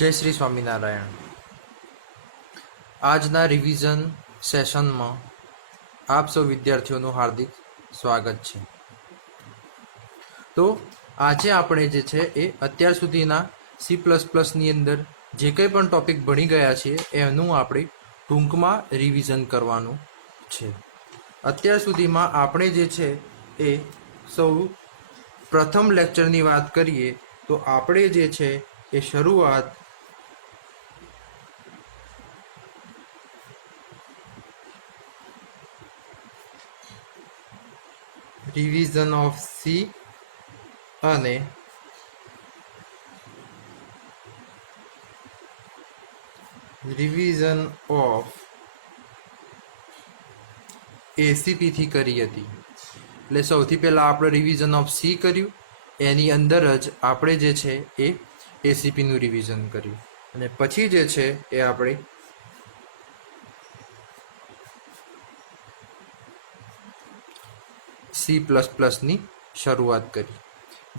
जय श्री स्वामीनारायण। આજના રિવિઝન સેશનમાં આપ સૌ વિદ્યાર્થીઓનું હાર્દિક સ્વાગત છે। તો આજે આપણે જે છે એ અત્યાર સુધીના C++ની અંદર જે કંઈ પણ ટોપિક ભણી ગયા છીએ એનું આપણે ટૂંકમાં રિવિઝન કરવાનું છે। અત્યાર સુધીમાં આપણે જે છે એ સૌ પ્રથમ લેક્ચરની વાત કરીએ તો આપણે જે છે એ શરૂઆત રિવિઝન ઓફ સી અને રિવિઝન ઓફ એસીપી થી કરી હતી। એટલે સૌથી પહેલા આપણે રિવિઝન ઓફ સી કર્યું, એની અંદર જ આપણે જે છે એ એસીપી નું રિવિઝન કર્યું અને પછી જે છે એ આપણે C++ ની શરૂઆત કરી,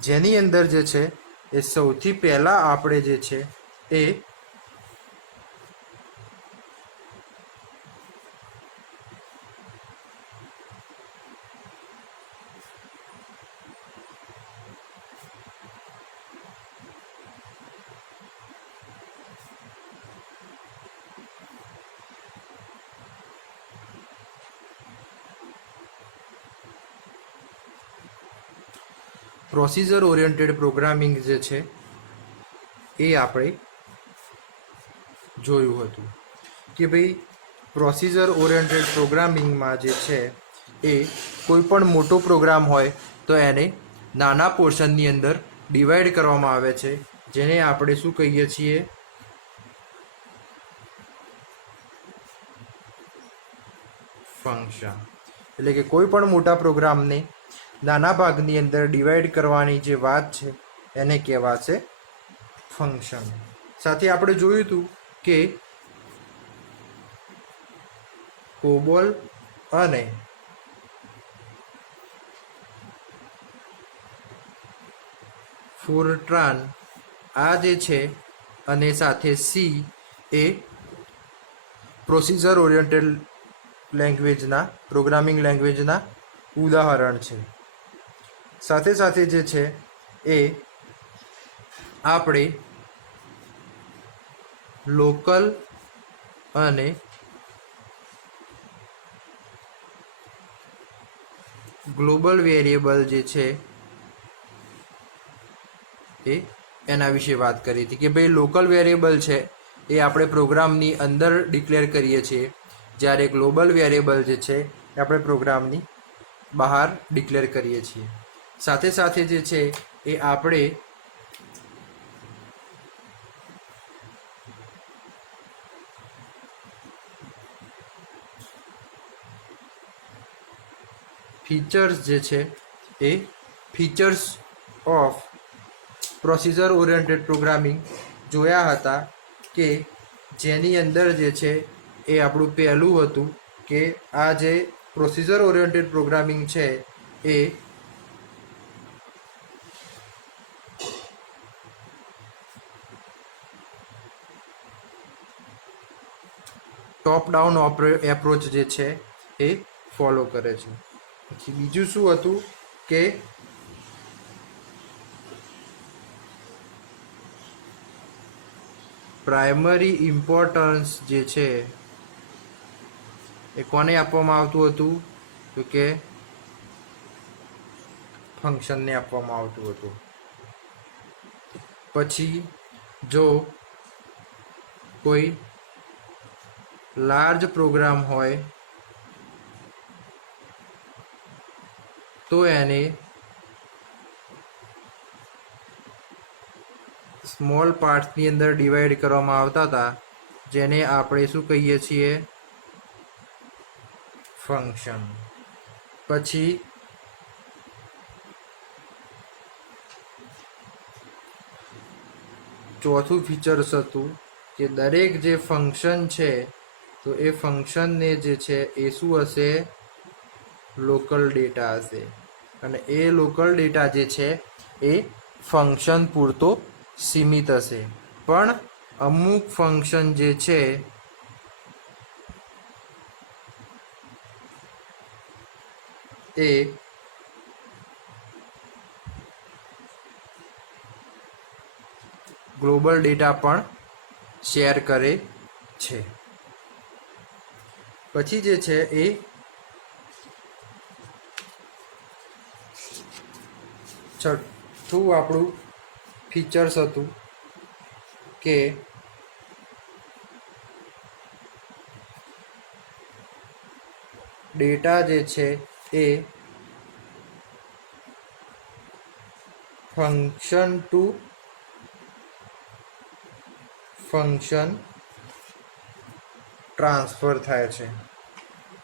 જેની અંદર જે છે એ સૌથી પહેલા આપણે જે છે એ પ્રોસિજર ઓરિએન્ટેડ પ્રોગ્રામિંગ જે છે એ આપણે જોયું હતું કે ભાઈ પ્રોસિજર ઓરિએન્ટેડ પ્રોગ્રામિંગમાં જે છે એ કોઈ પણ મોટો પ્રોગ્રામ હોય તો એને નાના પોર્શનની અંદર ડિવાઈડ કરવામાં આવે છે, જેને આપણે શું કહીએ છીએ, ફંક્શન। એટલે કે કોઈ પણ મોટા પ્રોગ્રામને નાના ભાગની અંદર ડિવાઈડ કરવાની જે વાત છે એને કહેવાશે ફંક્શન। સાથે આપણે જોયું હતું કે કોબોલ અને ફોરટ્રાન આ જે છે અને સાથે સી એ પ્રોસિજર ઓરિએન્ટેડ લેંગ્વેજના પ્રોગ્રામિંગ લેંગ્વેજના ઉદાહરણ છે। સાથે સાથે જે છે એ આપણે લોકલ અને ગ્લોબલ વેરિયેબલ જે છે એ એના વિશે વાત કરી હતી કે ભાઈ લોકલ વેરિયેબલ છે એ આપણે પ્રોગ્રામની અંદર ડિક્લેર કરીએ છીએ, જ્યારે ગ્લોબલ વેરિયેબલ જે છે એ આપણે પ્રોગ્રામની બહાર ડિક્લેર કરીએ છીએ। સાથે સાથે જે છે એ આપણે ફીચર્સ જે છે એ features of procedure oriented programming જોયા હતા કે જેની અંદર જે છે એ આપણું પહેલું હતું કે આ જે પ્રોસિજર ઓરિએન્ટેડ પ્રોગ્રામિંગ છે એ ટોપ ડાઉન એપ્રોચ જે છે એ ફોલો કરે છે। પછી બીજું શું હતું કે પ્રાઇમરી ઇમ્પોર્ટન્સ જે છે એ કોને આપવામાં આવતું હતું, તો કે ફંક્શનને આપવામાં આવતું હતું। પછી જો કોઈ લાર્જ પ્રોગ્રામ હોય તો એને સ્મોલ પાર્ટ્સની અંદર ડિવાઈડ કરવામાં આવતા હતા, જેને આપણે શું કહીએ છીએ, ફંક્શન। પછી ચોથું ફીચર્સ હતું કે દરેક જે ફંક્શન છે તો એ ફંક્શનને જે છે એ શું હશે, લોકલ ડેટા હશે અને એ લોકલ ડેટા જે છે એ ફંક્શન પૂરતો સીમિત હશે, પણ અમુક ફંક્શન જે છે એ ગ્લોબલ ડેટા પણ શેર કરે છે. પછી જે છે એ છઠ્ઠું આપણું ફીચર્સ હતું કે ડેટા જે છે એ ફંક્શન ટુ ફંક્શન ટ્રાન્સફર થાય છે.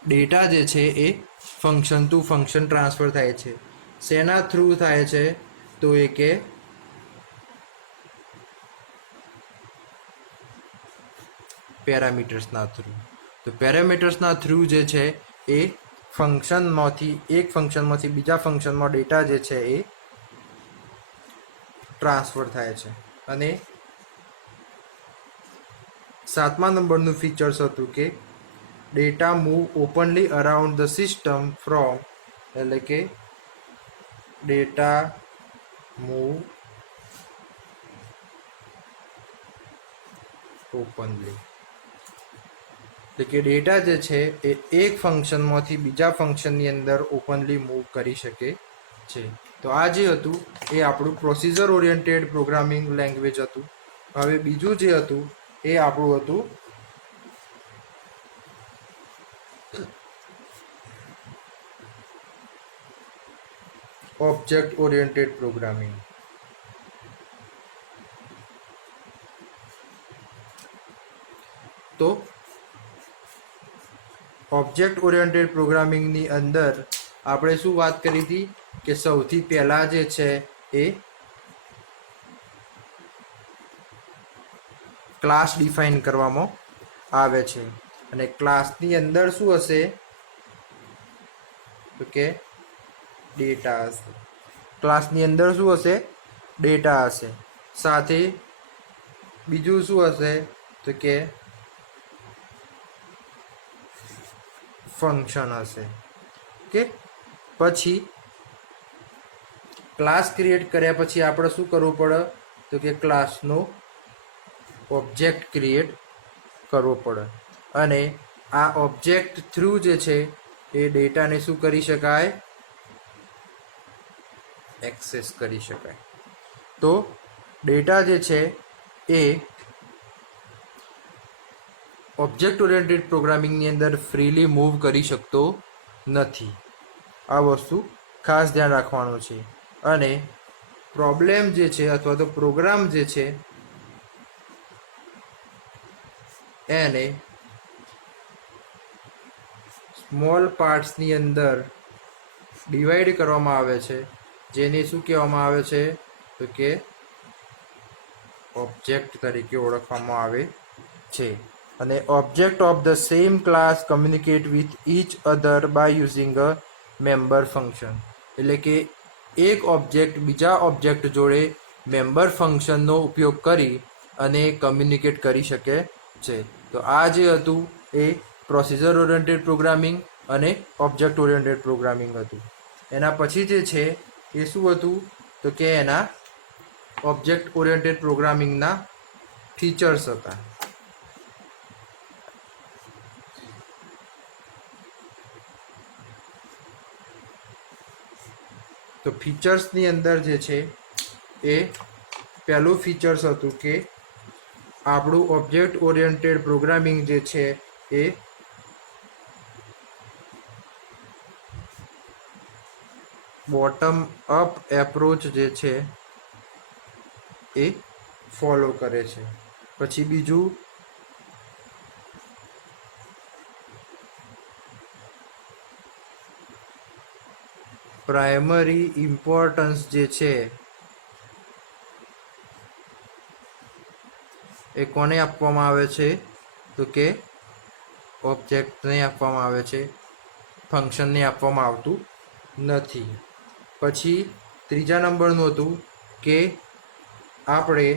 ડેટા જે છે એ ફંક્શન ટુ ફંક્શન ટ્રાન્સફર થાય છે. શેના થ્રુ થાય છે? તો એ કે પેરામીટર્સના થ્રુ. તો પેરામીટર્સના થ્રુ જે છે એ ફંક્શનમાંથી એક ફંક્શનમાંથી બીજા ફંક્શનમાં ડેટા જે છે એ ટ્રાન્સફર થાય છે. અને 7મા નંબરનું ફીચર્સ હતું કે data move openly around the system from, એટલે કે ડેટા મૂવ ઓપનલી, એટલે કે ડેટા જે છે એ એક ફંક્શનમાંથી બીજા ફંક્શનની અંદર ઓપનલી મૂવ કરી શકે છે. તો આ જે હતું એ આપણું પ્રોસિજર ઓરિએન્ટેડ પ્રોગ્રામિંગ લેંગ્વેજ હતું. હવે બીજું જે હતું એ આપણું હતું ઓબ્જેક્ટ ઓરિએન્ટેડ પ્રોગ્રામિંગ. તો ઓબ્જેક્ટ ઓરિએન્ટેડ પ્રોગ્રામિંગની અંદર આપણે શું વાત કરી હતી કે સૌથી પહેલા જે છે એ ક્લાસ ડિફાઇન કરવામાં આવે છે. અને ક્લાસની અંદર શું હશે? તો કે ડેટા હશે. ક્લાસની અંદર શું હશે? ડેટા હશે. સાથે બીજું શું હશે? તો કે ફંક્શન હશે. કે પછી ક્લાસ ક્રિએટ કર્યા પછી આપણે શું કરવું પડે? તો કે ક્લાસનો ઓબ્જેક્ટ ક્રિએટ કરવો પડે. અને આ ઓબ્જેક્ટ થ્રુ જે છે એ ડેટાને શું કરી શકાય? એક્સેસ કરી શકાય. તો ડેટા જે છે એ ઓબ્જેક્ટ ઓરિએન્ટેડ પ્રોગ્રામિંગની અંદર ફ્રીલી મૂવ કરી શકતો નથી. આ વસ્તુ ખાસ ધ્યાન રાખવાનું છે. અને પ્રોબ્લેમ જે છે અથવા તો પ્રોગ્રામ જે છે એને સ્મોલ પાર્ટ્સની અંદર ડિવાઈડ કરવામાં આવે છે, જેને શું કહેવામાં આવે છે? તો કે ઓબ્જેક્ટ તરીકે ઓળખવામાં આવે છે. અને object of the same class communicate with each other by using a member function. એટલે કે એક ઓબ્જેક્ટ બીજા ઓબ્જેક્ટ જોડે મેમ્બર ફંક્શનનો ઉપયોગ કરી અને કમ્યુનિકેટ કરી શકે છે. તો આ જે હતું એ પ્રોસિજર ઓરિએન્ટેડ પ્રોગ્રામિંગ અને ઓબ્જેક્ટ ઓરિએન્ટેડ પ્રોગ્રામિંગ હતું. એના પછી જે છે એ શું હતું? તો કે એના ઓબ્જેક્ટ ઓરિએન્ટેડ પ્રોગ્રામિંગના ફીચર્સ હતા. તો ફીચર્સની અંદર જે છે એ પહેલું ફીચર્સ હતું કે આપણું ઓબ્જેક્ટ ઓરિએન્ટેડ પ્રોગ્રામિંગ જે છે એ બોટમ અપ એપ્રોચ જે છે એ ફોલો કરે છે. પછી બીજું પ્રાઇમરી ઇમ્પોર્ટન્સ જે છે એ કોને આપવામાં આવે છે? તો કે ઓબ્જેક્ટને આપવામાં આવે છે, ફંક્શનને આપવામાં આવતું નથી. પછી ત્રીજા નંબરનું હતું કે આપણે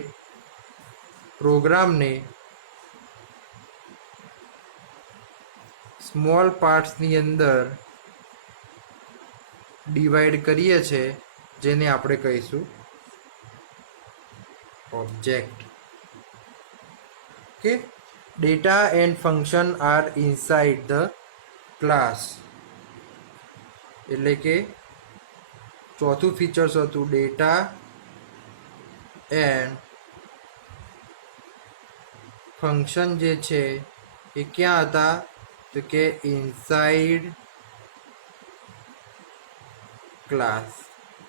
પ્રોગ્રામને સ્મોલ પાર્ટ્સની અંદર ડિવાઈડ કરીએ છીએ, જેને આપણે કહીશું ઓબ્જેક્ટ. કે data and function are inside the class. એટલે કે ચોથું ફીચર્સ હતું ડેટા એન્ડ ફંક્શન જે છે એ ક્યાં હતા, તો કે ઇનસાઇડ ક્લાસ.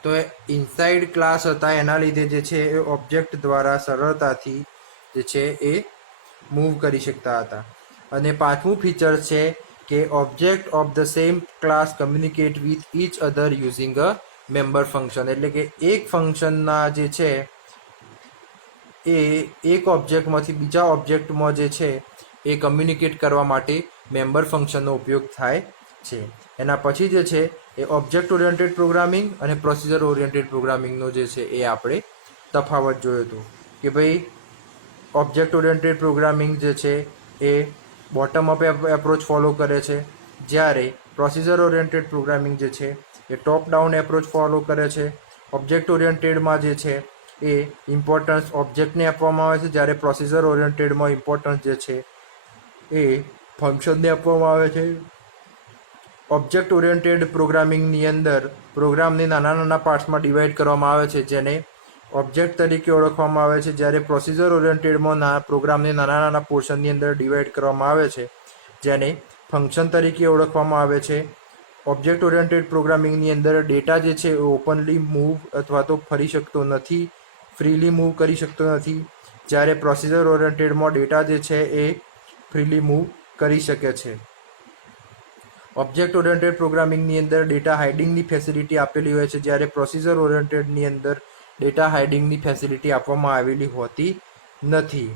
તો ઇનસાઇડ ક્લાસ હતા, એના લીધે જે છે એ ઓબ્જેક્ટ દ્વારા સરળતાથી જે છે એ મૂવ કરી શકતા હતા. અને પાંચમું ફીચર છે કે object of the same class communicate with each other using a member function. એટલે કે એક ફંક્શનના જે છે એ એક ઓબ્જેક્ટમાંથી બીજા ઓબ્જેક્ટમાં જે છે એ કમ્યુનિકેટ કરવા માટે મેમ્બર ફંક્શનનો ઉપયોગ થાય છે. એના પછી જે છે એ ઓબ્જેક્ટ ઓરિએન્ટેડ પ્રોગ્રામિંગ અને પ્રોસિજર ઓરિએન્ટેડ પ્રોગ્રામિંગનો જે છે એ આપણે તફાવત જોયો હતો. કે ભાઈ ઓબ્જેક્ટ ઓરિએન્ટેડ પ્રોગ્રામિંગ જે છે એ બોટમ અપ એપ્રોચ ફોલો કરે છે, જ્યારે પ્રોસિજર ઓરિએન્ટેડ પ્રોગ્રામિંગ જે છે એ ટોપ ડાઉન એપ્રોચ ફોલો કરે છે. ઓબ્જેક્ટ ઓરિએન્ટેડમાં જે છે એ ઇમ્પોર્ટન્સ ઓબ્જેક્ટને આપવામાં આવે છે, જ્યારે પ્રોસિજર ઓરિએન્ટેડમાં ઇમ્પોર્ટન્સ જે છે એ ફંક્શનને આપવામાં આવે છે. ઓબ્જેક્ટ ઓરિએન્ટેડ પ્રોગ્રામિંગની અંદર પ્રોગ્રામને નાના નાના પાર્ટ્સમાં ડિવાઈડ કરવામાં આવે છે, જેને ઓબ્જેક્ટ તરીકે ઓળખવામાં આવે છે, જ્યારે પ્રોસિજર ઓરિએન્ટેડમાં પ્રોગ્રામને નાના નાના પોર્શનની અંદર ડિવાઈડ કરવામાં આવે છે, જેને ફંક્શન તરીકે ઓળખવામાં આવે છે. ઓબ્જેક્ટ ઓરિએન્ટેડ પ્રોગ્રામિંગની અંદર ડેટા જે છે એ ઓપનલી મૂવ અથવા તો ફરી શકતો નથી, ફ્રીલી મૂવ કરી શકતો નથી, જ્યારે પ્રોસિજર ઓરિએન્ટેડમાં ડેટા જે છે એ ફ્રીલી મૂવ કરી શકે છે. ઓબ્જેક્ટ ઓરિએન્ટેડ પ્રોગ્રામિંગની અંદર ડેટા હાઇડિંગની ફેસિલિટી આપેલી હોય છે, જ્યારે પ્રોસિજર ઓરિએન્ટેડની અંદર ડેટા હાઇડિંગની ફેસિલિટી આપવામાં આવેલી હોતી નથી.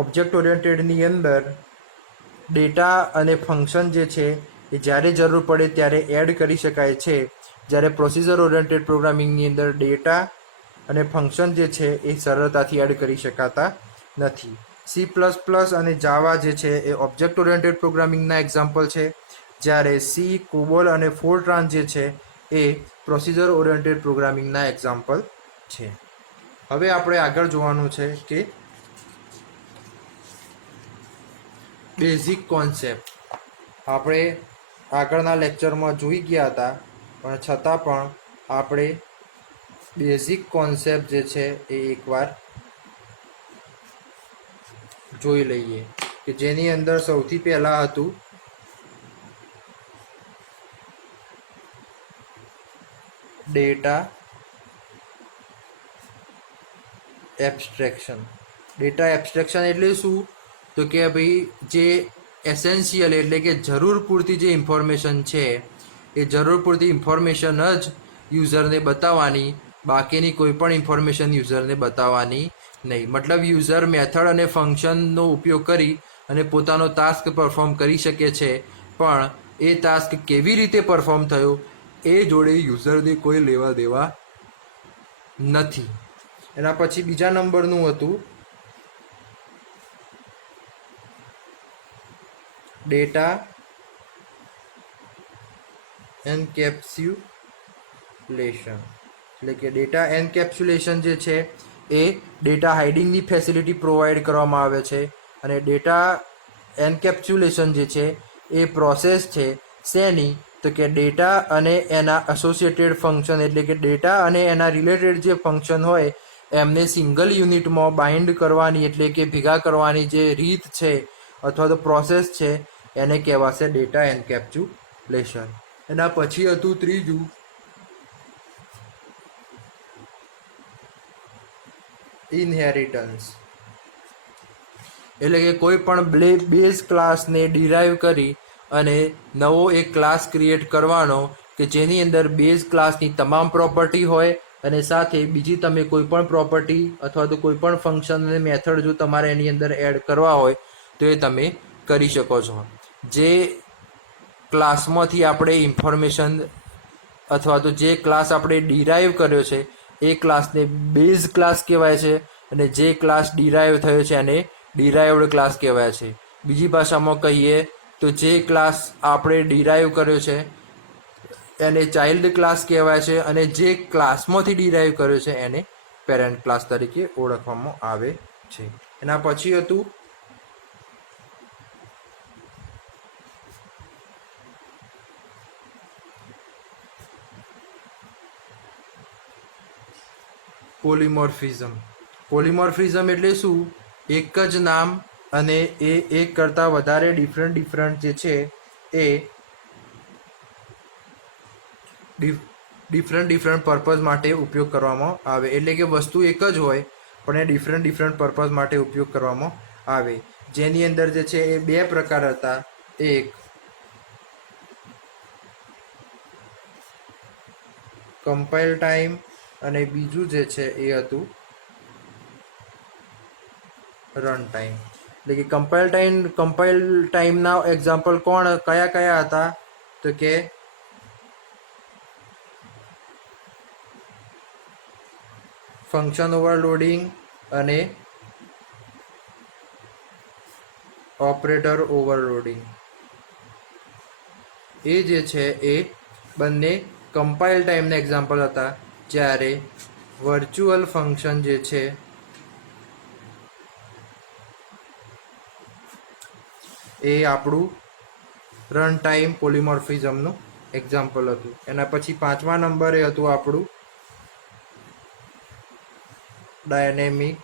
ઓબ્જેક્ટ ઓરિએન્ટેડની અંદર ડેટા અને ફંક્શન જે છે એ જ્યારે જરૂર પડે ત્યારે એડ કરી શકાય છે, જ્યારે પ્રોસિજર ઓરિએન્ટેડ પ્રોગ્રામિંગની અંદર ડેટા અને ફંક્શન જે છે એ સરળતાથી એડ કરી શકાતા નથી. C++ અને જાવા જે છે એ ઓબ્જેક્ટ ઓરિએન્ટેડ પ્રોગ્રામિંગના એક્ઝામ્પલ છે, જ્યારે સી, કોબોલ અને ફોરટ્રાન જે છે એ પ્રોસિજર ઓરિએન્ટેડ પ્રોગ્રામિંગના એક્ઝામ્પલ છે. હવે આપણે આગળ જોવાનું છે કે બેઝિક કોન્સેપ્ટ. આપણે આગળના લેક્ચરમાં જોઈ ગયા હતા, પણ છતાં પણ આપણે બેઝિક કોન્સેપ્ટ જે છે એ એકવાર જોઈ લઈએ, કે જેની અંદર સૌથી પહેલા હતું ડેટા એબ્સ્ટ્રેક્શન. ડેટા એબ્સ્ટ્રેક્શન એટલે શું, તો કે ભાઈ જે એસેન્શિયલ એટલે કે જરૂર પૂરતી જે ઇન્ફોર્મેશન છે એ જરૂર પૂરતી ઇન્ફોર્મેશન જ યુઝરને બતાવવાની, બાકીની કોઈ પણ ઇન્ફોર્મેશન યુઝરને બતાવવાની નહીં. મતલબ યુઝર મેથડ અને ફંક્શનનો ઉપયોગ કરી અને પોતાનો ટાસ્ક પરફોર્મ કરી શકે છે, પણ એ ટાસ્ક કેવી રીતે પરફોર્મ થયો એ જોડે યુઝરને કોઈ લેવા દેવા નથી. એના પછી બીજા નંબરનું હતું ડેટા એન્કેપ્સ્યુલેશન. એટલે કે ડેટા એન્કેપ્સ્યુલેશન જે છે એ ડેટા હાઇડિંગની ફેસિલિટી પ્રોવાઈડ કરવામાં આવે છે, અને ડેટા એન્કેપ્સ્યુલેશન જે છે એ પ્રોસેસ છે શેની, તો કે ડેટા અને એના એસોસિએટેડ ફંક્શન, એટલે કે ડેટા અને એના રિલેટેડ જે ફંક્શન હોય એમને સિંગલ યુનિટમાં બાઇન્ડ કરવાની, એટલે કે ભેગા કરવાની જે રીત છે અથવા તો પ્રોસેસ છે એને કહેવાશે ડેટા એન્કેપ્સ્યુલેશન. એના પછી હતું ત્રીજું ઇનહેરિટન્સ. એટલે કે કોઈ પણ બેઝ ક્લાસને ડિરાઈવ કરી અને નવો એક ક્લાસ ક્રિએટ કરવાનો, કે જેની અંદર બેઝ ક્લાસની તમામ પ્રોપર્ટી હોય અને સાથે બીજી તમે કોઈ પણ પ્રોપર્ટી અથવા તો કોઈ પણ ફંક્શન અને મેથડ જો તમારે એની અંદર એડ કરવા હોય તો એ તમે કરી શકો છો. જે ક્લાસમાંથી આપણે ઇન્ફોર્મેશન અથવા તો જે ક્લાસ આપણે ડિરાઈવ કર્યો છે એ ક્લાસને બેઝ ક્લાસ કહેવાય છે, અને જે ક્લાસ ડિરાઈવ થયો છે એને ડિરાઈવડ ક્લાસ કહેવાય છે. બીજી ભાષામાં કહીએ તો જે ક્લાસ આપણે ડિરાઈવ કર્યો છે એને ચાઇલ્ડ ક્લાસ કહેવાય છે, અને જે ક્લાસમાંથી ડિરાઈવ કર્યો છે એને પેરેન્ટ ક્લાસ તરીકે ઓળખવામાં આવે છે. એના પછી હતું પોલિમોર્ફિઝમ. પોલિમોર્ફિઝમ એટલે શું? એક જ નામ અને એ એક કરતાં વધારે ડિફરન્ટ જે છે એ ડિફરન્ટ પર્પઝ માટે ઉપયોગ કરવામાં આવે. એટલે કે વસ્તુ એક જ હોય પણ એ ડિફરન્ટ પર્પઝ માટે ઉપયોગ કરવામાં આવે. જેની અંદર જે છે એ બે પ્રકાર હતા. એક કમ્પાઇલ ટાઈમ અને બીજું જે છે એ હતું રન ટાઈમ. એટલે કે કમ્પાઇલ ટાઈમના એક્ઝામ્પલ કયા હતા? તો કે ફંક્શન ઓવરલોડિંગ અને ઓપરેટર ઓવરલોડિંગ. એ જે છે એ બંને કમ્પાઇલ ટાઈમના એક્ઝામ્પલ હતા. જ્યારે વર્ચ્યુઅલ ફંક્શન જે છે એ આપણું રન ટાઈમ પોલિમોર્ફિઝમનું એક્ઝામ્પલ હતું. એના પછી 5મા નંબરે હતું આપણું ડાયનેમિક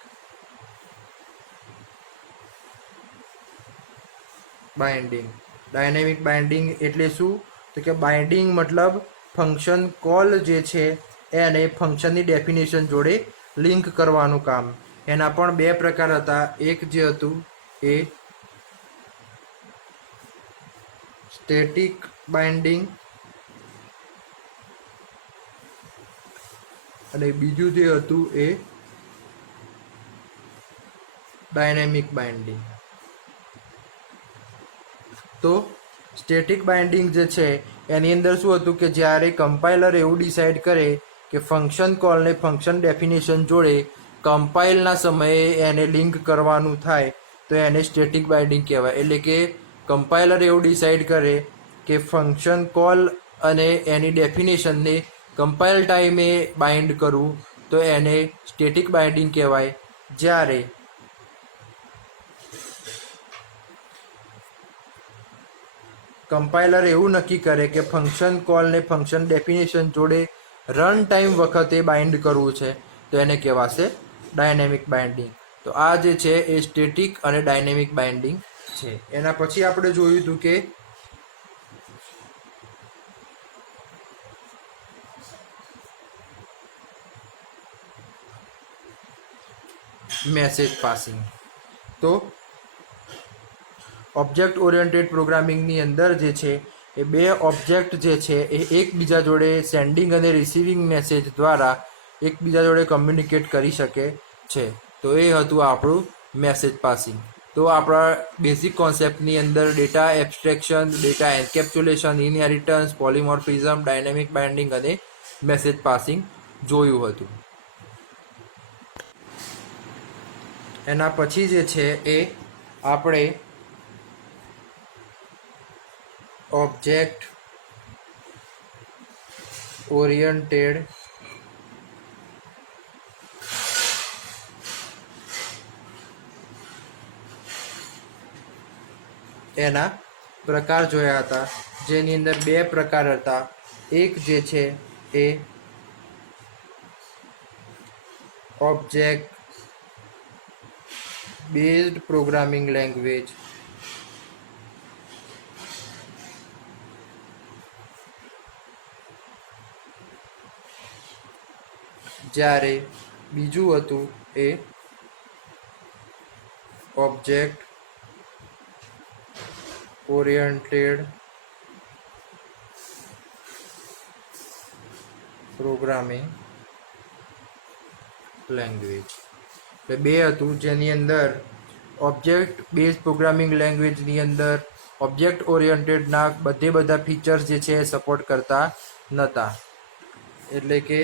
બાઇન્ડિંગ. ડાયનેમિક બાઇન્ડિંગ એટલે શું? તો કે બાઇન્ડિંગ મતલબ ફંક્શન કોલ જે છે એને ફંક્શનની ડેફિનેશન જોડે લિંક કરવાનું કામ. એના પણ બે પ્રકાર હતા. એક જે હતું એ સ્ટેટિક બાઇન્ડિંગ અને બીજું જે હતું એ ડાયનેમિક બાઇન્ડિંગ. તો સ્ટેટિક બાઇન્ડિંગ જે છે એની અંદર શું હતું કે જ્યારે કમ્પાઇલર એવું ડિસાઇડ કરે કે ફંક્શન કોલને ફંક્શન ડેફિનેશન જોડે કમ્પાઇલના સમયે એને લિંક કરવાનું થાય તો એને સ્ટેટિક બાઇન્ડિંગ કહેવાય. એટલે કે કમ્પાઇલર એવું ડિસાઇડ કરે કે ફંક્શન કોલ અને એની ડેફિનેશનને કમ્પાઇલ ટાઈમે બાઇન્ડ કરવું તો એને સ્ટેટિક બાઇન્ડિંગ કહેવાય. જ્યારે કમ્પાઇલર એવું નક્કી કરે કે ફંક્શન કોલને ફંક્શન ડેફિનેશન જોડે રન ટાઈમ વખતે બાઇન્ડ કરવું છે તો એને કહેવાશે ડાયનેમિક બાઇન્ડિંગ. તો આ જે છે એ સ્ટેટિક અને ડાયનેમિક બાઇન્ડિંગ છે. એના પછી આપણે જોયું હતું કે મેસેજ પાસિંગ. તો ઓબ્જેક્ટ ઓરિએન્ટેડ પ્રોગ્રામિંગની અંદર જે છે એ બે ઓબ્જેક્ટ જે છે એ એકબીજા જોડે સેન્ડિંગ અને રિસીવિંગ મેસેજ દ્વારા એકબીજા જોડે કમ્યુનિકેટ કરી શકે છે. તો એ હતું આપણું મેસેજ પાસિંગ. તો આપણા બેઝિક કોન્સેપ્ટની અંદર data abstraction, data encapsulation, inheritance, polymorphism, dynamic binding અને મેસેજ પાસિંગ જોયું હતું. એના પછી જે છે એ આપણે ઓબ્જેક્ટ ઓરિએન્ટેડ એના પ્રકાર જોયા હતા. જેની અંદર બે પ્રકાર હતા. એક જે છે એ ઓબ્જેક્ટ બેઝડ પ્રોગ્રામિંગ લેંગ્વેજ જ્યારે બીજું હતું એ ઓબ્જેક્ટ ઓરિએન્ટેડ પ્રોગ્રામિંગ લેંગ્વેજ. એટલે બે હતું. જેની અંદર ઓબ્જેક્ટ બેઝ પ્રોગ્રામિંગ લેંગ્વેજની અંદર ઓબ્જેક્ટ ઓરિએન્ટેડના બધા ફીચર્સ જે છે એ સપોર્ટ કરતા નહોતા. એટલે કે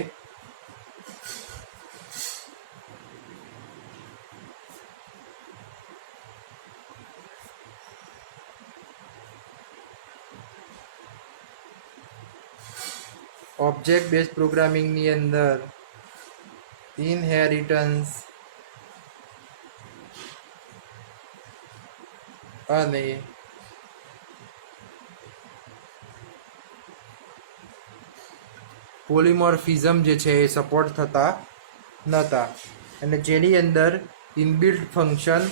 ઓબ્જેક્ટ બેઝ પ્રોગ્રામિંગની અંદર ઇનહેરિટન્સ અને પોલિમોર્ફિઝમ જે છે એ સપોર્ટ થતા નહોતા, અને જેની અંદર ઇનબિલ્ટ ફંક્શન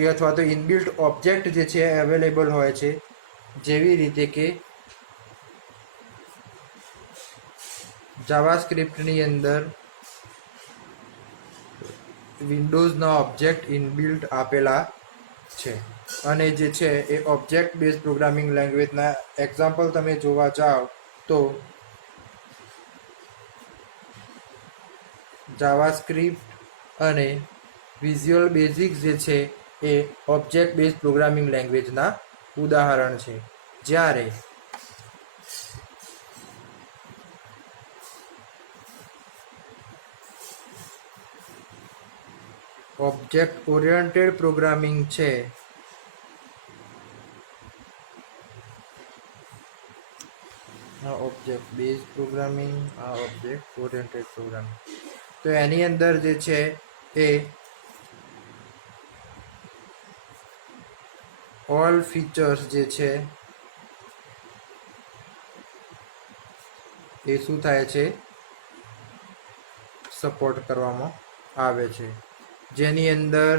એ અથવા તો ઇનબિલ્ટ ઓબ્જેક્ટ જે છે અવેલેબલ હોય છે, જેવી રીતે કે જાવાસ્ક્રિપ્ટની અંદર વિન્ડોઝના ઓબ્જેક્ટ ઇનબિલ્ટ આપેલા છે. અને જે છે એ ઓબ્જેક્ટ બેઝ પ્રોગ્રામિંગ લેંગ્વેજના એક્ઝામ્પલ તમે જોવા જાઓ તો જાવાસ્ક્રિપ્ટ અને વિઝ્યુઅલ બેઝિક જે છે એ ઓબ્જેક્ટ બેઝ પ્રોગ્રામિંગ લેંગ્વેજના ઉદાહરણ છે. જ્યારે ઓબ્જેક્ટ ઓરિએન્ટેડ પ્રોગ્રામિંગ છે આ ઓબ્જેક્ટ બેઝ પ્રોગ્રામિંગ, આ ઓબ્જેક્ટ ઓરિએન્ટેડ પ્રોગ્રામિંગ, તો એની અંદર જે છે એ ઓલ ફીચર્સ જે છે એ શું થાય છે, સપોર્ટ કરવામાં આવે છે. જેની અંદર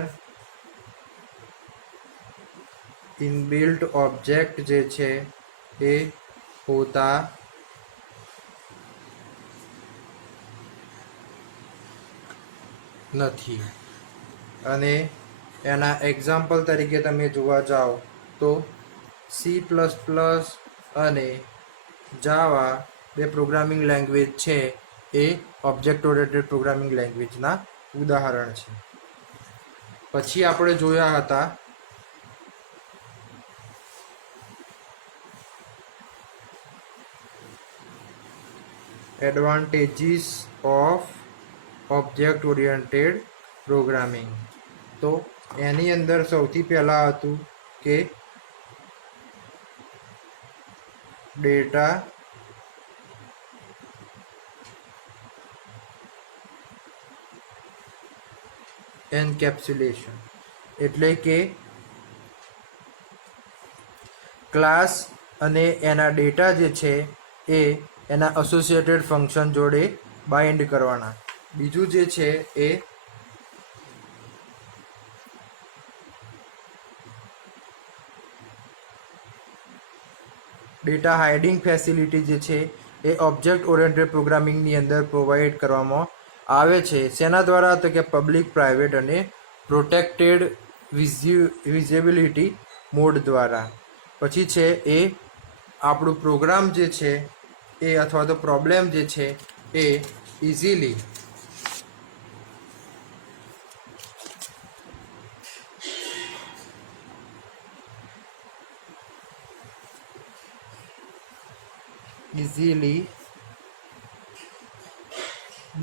ઇનબિલ્ટ ઓબ્જેક્ટ જે છે એ હોતા નથી. અને એના એક્ઝામ્પલ તરીકે તમે જોવા જાઓ તો C++ અને જાવા બે પ્રોગ્રામિંગ લેંગ્વેજ છે એ ઓબ્જેક્ટ ઓરિએન્ટેડ પ્રોગ્રામિંગ લેંગ્વેજના ઉદાહરણ છે. પછી આપણે જોયા હતા advantages of object oriented programming. તો એની અંદર સૌથી પહેલાં હતું કે ડેટા એન્કેપ્સ્યુલેશન, એટલે કે ક્લાસ અને એના ડેટા જે છે એ એના એસોસિએટેડ ફંક્શન જોડે બાઇન્ડ કરવાના. બીજું જે છે એ ડેટા હાઇડિંગ ફેસિલિટી જે છે એ ઓબ્જેક્ટ ઓરિએન્ટેડ પ્રોગ્રામિંગની અંદર પ્રોવાઈડ કરવામાં આવે છે. શેના દ્વારા? તો કે પબ્લિક, પ્રાઇવેટ અને પ્રોટેક્ટેડ વિઝિબિલિટી મોડ દ્વારા. પછી છે એ આપણું પ્રોગ્રામ જે છે એ અથવા તો પ્રોબ્લેમ જે છે એ ઇઝીલી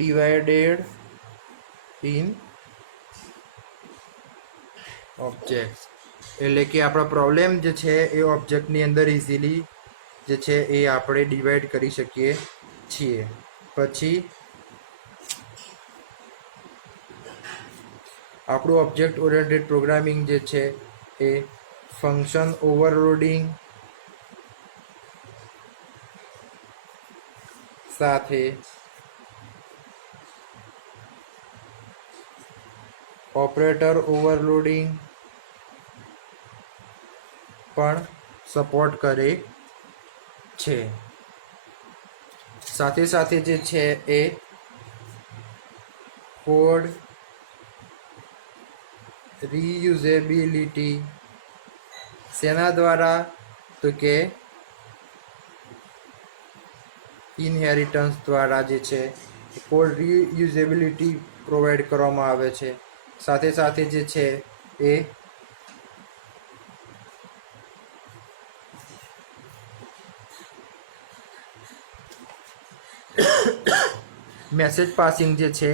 divided in objects, એટલે કે આપણા પ્રોબ્લેમ જે છે એ ઓબ્જેક્ટની અંદર ઇઝીલી જે છે એ આપણે ડિવાઈડ કરી શકીએ છીએ. પછી આપણું ઓબ્જેક્ટ ઓરિએન્ટેડ પ્રોગ્રામિંગ જે છે એ ફંક્શન ઓવરલોડિંગ સાથે ઓપરેટર ઓવરલોડિંગ પણ સપોર્ટ કરે છે. સાથે સાથે જે છે એ કોડ રીયુઝેબિલિટી શેના દ્વારા? તો કે ઇનહેરિટન્સ દ્વારા જે છે કોડ રીયુઝેબિલિટી પ્રોવાઈડ કરવામાં આવે છે. સાથે સાથે જે છે એ મેસેજ પાસિંગ જે છે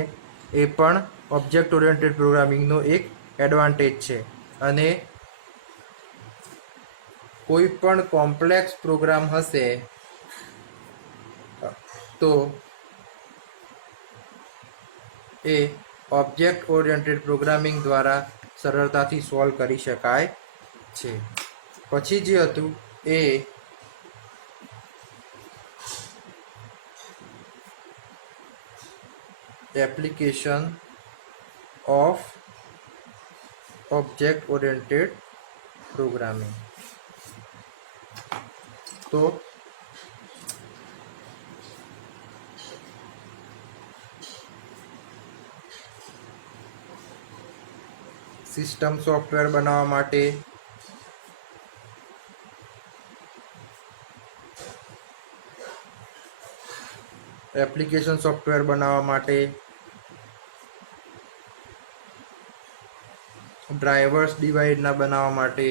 એ પણ ઓબ્જેક્ટ ઓરિએન્ટેડ પ્રોગ્રામિંગનો એક એડવાન્ટેજ છે. અને કોઈ પણ કોમ્પ્લેક્સ પ્રોગ્રામ હશે તો એ ઓબ્જેક્ટ ઓરિએન્ટેડ પ્રોગ્રામિંગ દ્વારા સરળતાથી સોલ્વ કરી શકાય છે. પછી જે હતું એ application of object oriented programming. તો સિસ્ટમ સોફ્ટવેર બનાવવા માટે એપ્લિકેશન સોફ્ટવેર બનાવવા માટે ડ્રાઈવર્સ ડિવાઇડના બનાવવા માટે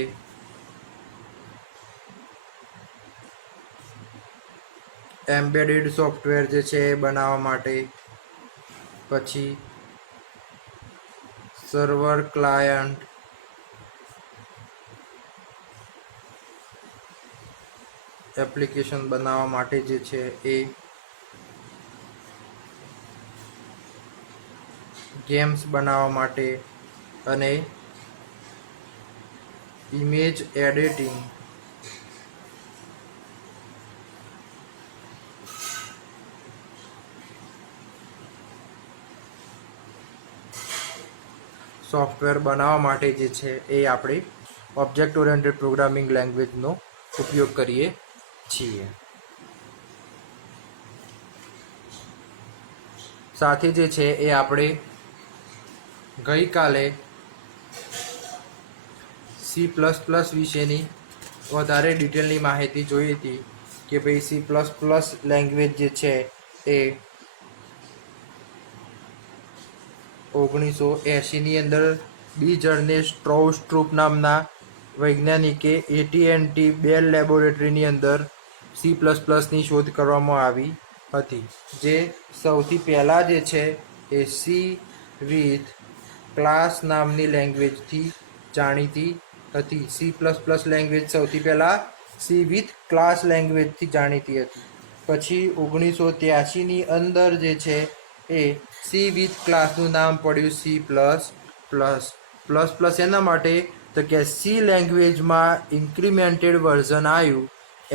એમ્બેડેડ સોફ્ટવેર જે છે એ બનાવવા માટે પછી સર્વર ક્લાયન્ટ એપ્લિકેશન બનાવવા માટે જે છે એ ગેમ્સ બનાવવા માટે અને ઇમેજ એડિટિંગ સોફ્ટવેર બનાવવા માટે જે છે એ આપણે ઓબ્જેક્ટ ઓરિએન્ટેડ પ્રોગ્રામિંગ લેંગ્વેજનો ઉપયોગ કરીએ છીએ. સાથે જે છે એ આપણે ગઈકાલે સી પ્લસ પ્લસ વિશેની વધારે ડિટેલની માહિતી જોઈ હતી કે ભાઈ સી પ્લસ પ્લસ લેંગ્વેજ જે છે એ 1980ની અંદર ડી જર્નેશ ટ્રાઉસ્ટ્રુપ નામના વૈજ્ઞાનિકે AT&T બેલ લેબોરેટરીની અંદર સી પ્લસ પ્લસની શોધ કરવામાં આવી હતી, જે સૌથી પહેલાં જે છે એ સી વિથ ક્લાસ નામની લેંગ્વેજથી જાણીતી હતી. સી પ્લસ પ્લસ લેંગ્વેજ સૌથી પહેલાં સી વિથ ક્લાસ લેંગ્વેજથી જાણીતી હતી. પછી 1983ની અંદર જે છે એ સી વિથ ક્લાસનું નામ પડ્યું C plus plus. Plus plus એના માટે તો કે સી લેંગ્વેજમાં ઇન્ક્રીમેન્ટેડ વર્ઝન આવ્યું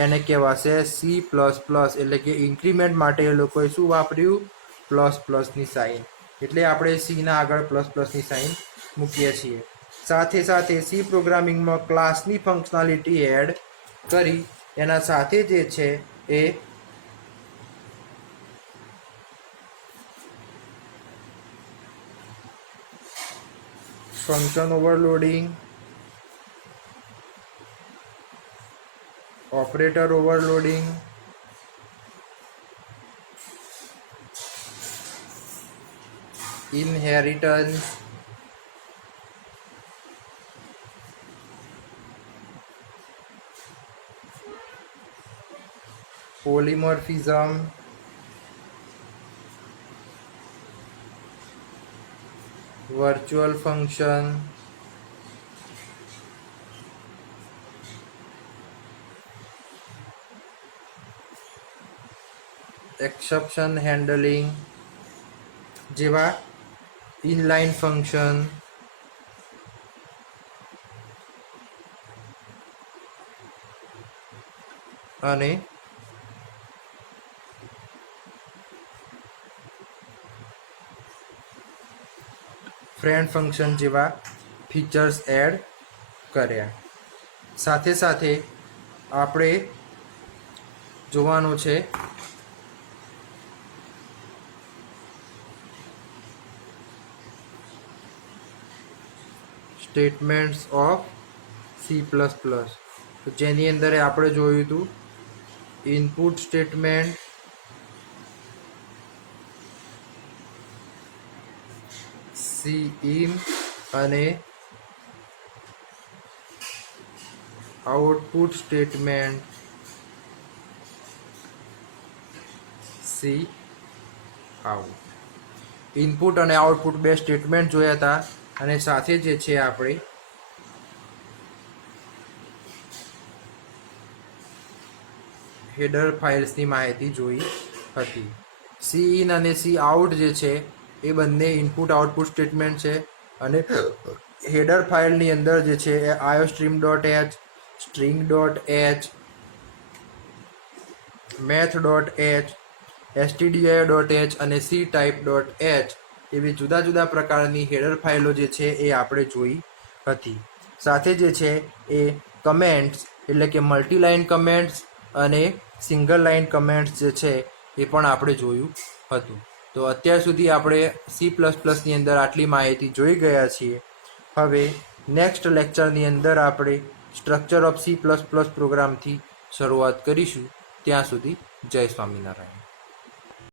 એને કહેવાશે સી પ્લસ પ્લસ. એટલે કે ઇન્ક્રીમેન્ટ માટે એ લોકોએ શું વાપર્યું? પ્લસ પ્લસની સાઇન. એટલે આપણે સીના આગળ પ્લસ પ્લસની સાઇન મૂકીએ છીએ. સાથે સાથે સી પ્રોગ્રામિંગમાં ક્લાસની ફંક્શનાલિટી એડ કરી એના સાથે જે છે એ function overloading, operator overloading, inheritance, polymorphism, virtual function, exception handling જેવા ઇનલાઇન ફંક્શન અને ફ્રેન્ડ ફંક્શન જેવા ફીચર્સ એડ કર્યા. સાથે સાથે આપણે જોવાનું છે statements of C plus plus. જેની અંદર આપણે જોયું હતું ઇનપુટ સ્ટેટમેન્ટ, સીઇન અને output statement cout. Input અને આઉટપુટ બે સ્ટેટમેન્ટ જોયા હતા અને સાથે જે છે આપણે હેડર ફાઇલ્સની માહિતી જોઈ હતી. સી ઇન અને સી આઉટ જે છે એ બંને ઇનપુટ આઉટપુટ સ્ટેટમેન્ટ છે અને હેડર ફાઇલની અંદર જે છે એ iostream dot H, string dot H, math dot H, stdio dot H અને સી ટાઈપ ડોટ એચ એવી જુદા જુદા પ્રકારની હેડર ફાઇલો જે છે એ આપણે જોઈ હતી. સાથે જે છે એ કમેન્ટ્સ એટલે કે મલ્ટીલાઇન કમેન્ટ્સ અને સિંગલ લાઇન કમેન્ટ્સ જે છે એ પણ આપણે જોયું હતું. તો અત્યાર સુધી આપણે C++ની અંદર આટલી માહિતી જોઈ ગયા છીએ. હવે નેક્સ્ટ લેક્ચરની અંદર આપણે સ્ટ્રક્ચર ઓફ C++ પ્રોગ્રામથી શરૂઆત કરીશું. ત્યાં સુધી જય સ્વામિનારાયણ.